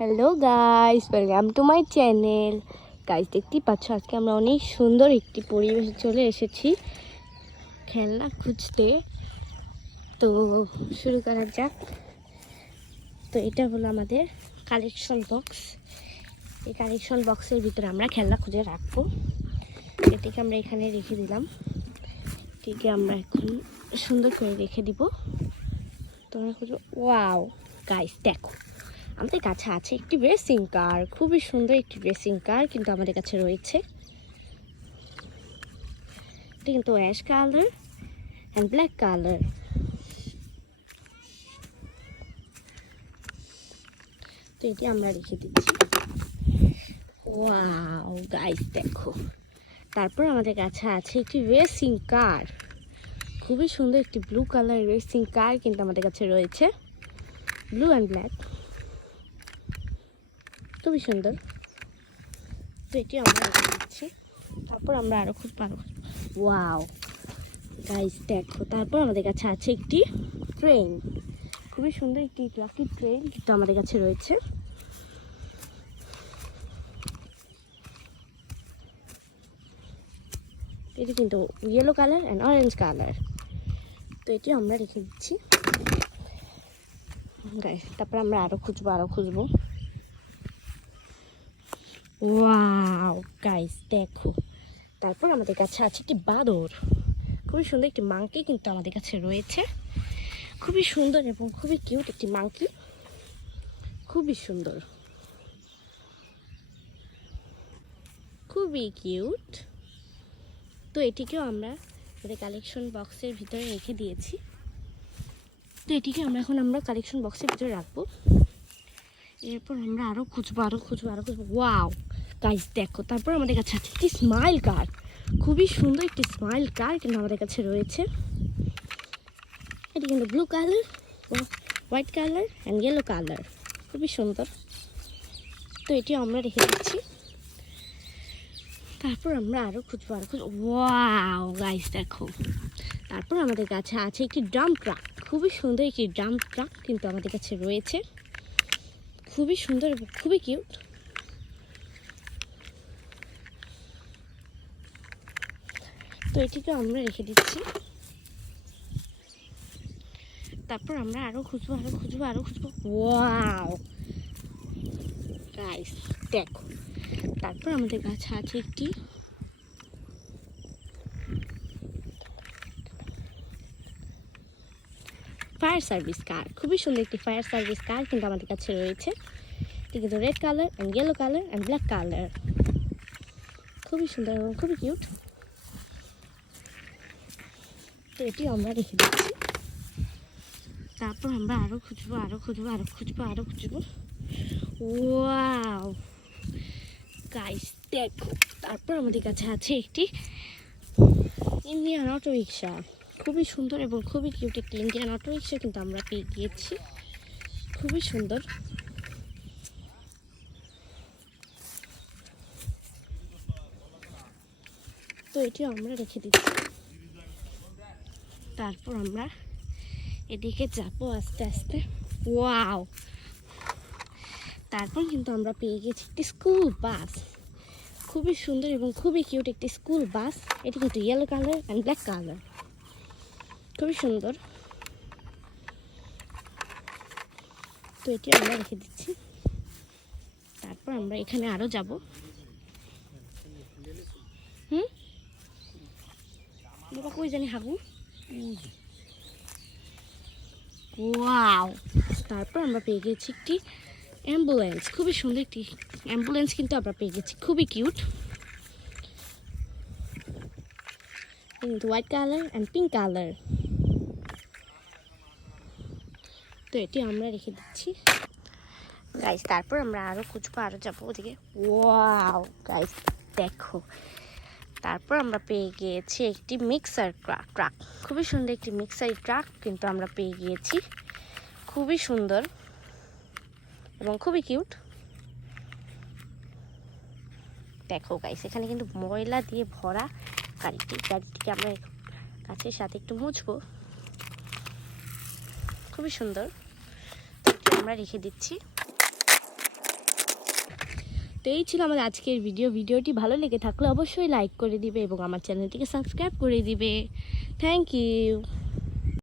Hello guys, welcome to my channel. Guys, দেখতেই পাচ্ছ আজকে আমরা অনেক সুন্দর একটি পরিবেশে চলে এসেছি খেলনা খুঁজতে। তো শুরু করা যাক। তো এটা হলো আমাদের কালেকশন বক্স। এই কালেকশন বক্সের ভিতরে আমরা খেলনা খুঁজে রাখবো। এটিকে আমরা এখানে রেখে দিলাম। এটিকে আমরা এখন সুন্দর করে রেখে দিব। তোমরা খুঁজবো। ওয়াও গাইস, দেখো আমাদের কাছে আছে একটি রেসিং কার। খুবই সুন্দর একটি রেসিং কার কিন্তু আমাদের কাছে রয়েছে। এটা কিন্তু ash colour and black colour. তো এটি আমরা রেখে দিচ্ছি। ওয়াও গাইস, দেখো তারপর আমাদের কাছে আছে একটি রেসিং কার। খুবই সুন্দর একটি ব্লু কালার রেসিং কার কিন্তু আমাদের কাছে রয়েছে। ব্লু অ্যান্ড ব্ল্যাক, খুবই সুন্দর। তো এটি আমরা রেখে দিচ্ছি। তারপর আমরা আরও খুঁজবো। ওয়াও গাইস, দেখো তারপর আমাদের কাছে আছে একটি ট্রেন। খুবই সুন্দর একটি লাকি ট্রেন কিন্তু আমাদের কাছে রয়েছে। এটি কিন্তু yellow colour and orange colour. তো এটি আমরা রেখে দিচ্ছি গাইস। তারপর আমরা আরও খুঁজবো। ওয়াও গাইস, দেখো তারপর আমাদের কাছে আছে একটি বাঁদর। খুবই সুন্দর একটি মাংকি কিন্তু আমাদের কাছে রয়েছে। খুবই সুন্দর এবং খুবই কিউট একটি মাংকি, খুবই সুন্দর, খুবই কিউট। তো এটিকেও আমরা আমাদের কালেকশন বক্সের ভিতরে রেখে দিয়েছি। তো এটিকে আমরা কালেকশন বক্সের ভিতরে রাখবো। এরপর আমরা আরও খুঁজবো। ওয়াও গাইস, দেখো তারপর আমাদের কাছে আছে একটি স্মাইল কার। খুবই সুন্দর একটি স্মাইল কার কিন্তু আমাদের কাছে রয়েছে। এটি কিন্তু blue colour, white colour and yellow colour, খুবই সুন্দর। তো এটি আমরা রেখে দিচ্ছি। তারপর আমরা আরও খুঁজবো। ওয়াও গাইস, দেখো তারপর আমাদের কাছে আছে একটি ড্রাম ট্রাক। খুবই সুন্দর একটি ড্রাম ট্রাক কিন্তু আমাদের কাছে রয়েছে। খুবই সুন্দর এবং খুবই কিউট। তো এটিকে আমরা রেখে দিচ্ছি। তারপর আমরা আরও খুঁজবো। ওয়াও গাইস, দেখো তারপর আমাদের কাছে আছে একটি ফায়ার সার্ভিস কার। খুবই সুন্দর একটি ফায়ার সার্ভিস কার কিন্তু আমাদের কাছে রয়েছে। এটি কিন্তু red colour and yellow colour and black colour, খুবই সুন্দর এবং খুবই কিউট। তো এটি আমরা রেখে দিচ্ছি। তারপর আমরা আরও খুঁজবো। ওয়াও গাইস, দেখো তারপর আমাদের কাছে আছে একটি ইন্ডিয়ান অটো রিক্সা। খুবই সুন্দর এবং খুবই কিউট একটি ইন্ডিয়ান অটো রিক্সা কিন্তু আমরা পেয়ে গিয়েছি। খুবই সুন্দর। তো এটি আমরা রেখে দিচ্ছি। তারপর আমরা এদিকে যাবো আস্তে আস্তে। ওয়াও, তারপর কিন্তু আমরা পেয়ে গেছি একটি স্কুল বাস। খুবই সুন্দর এবং খুবই কিউট একটি স্কুল বাস। এটি কিন্তু yellow colour and black colour, খুবই সুন্দর। তো এটি আমরা রেখে দিচ্ছি। তারপর আমরা এখানে আরও যাব। বাবা কই জানি হাগু। ওয়াও, তারপর আমরা পেয়ে গেছি একটি অ্যাম্বুলেন্স। খুবই সুন্দর একটি অ্যাম্বুলেন্স কিন্তু আমরা পেয়ে গেছি, খুবই কিউট। কিন্তু white colour and pink colour. তো এটি আমরা রেখে দিচ্ছি গাইস। তারপর আমরা আরও যাবো ওদিকে। ওয়াও গাইস, দেখো তারপর আমরা পেয়ে গিয়েছি একটি মিক্সার ট্রাক। খুবই সুন্দর একটি মিক্সার ট্রাক কিন্তু আমরা পেয়ে গিয়েছি। খুবই সুন্দর এবং খুবই কিউট। দেখো গাইস, এখানে কিন্তু ময়লা দিয়ে ভরা গাড়িটিকে আমরা কাছের সাথে একটু মুছবো। খুবই সুন্দর। আমরা রেখে দিচ্ছি। তো এই ছিল আমার আজকের ভিডিওটি ভালো লেগে থাকলে অবশ্যই লাইক করে দিবে এবং আমার চ্যানেলটিকে সাবস্ক্রাইব করে দিবে। Thank you.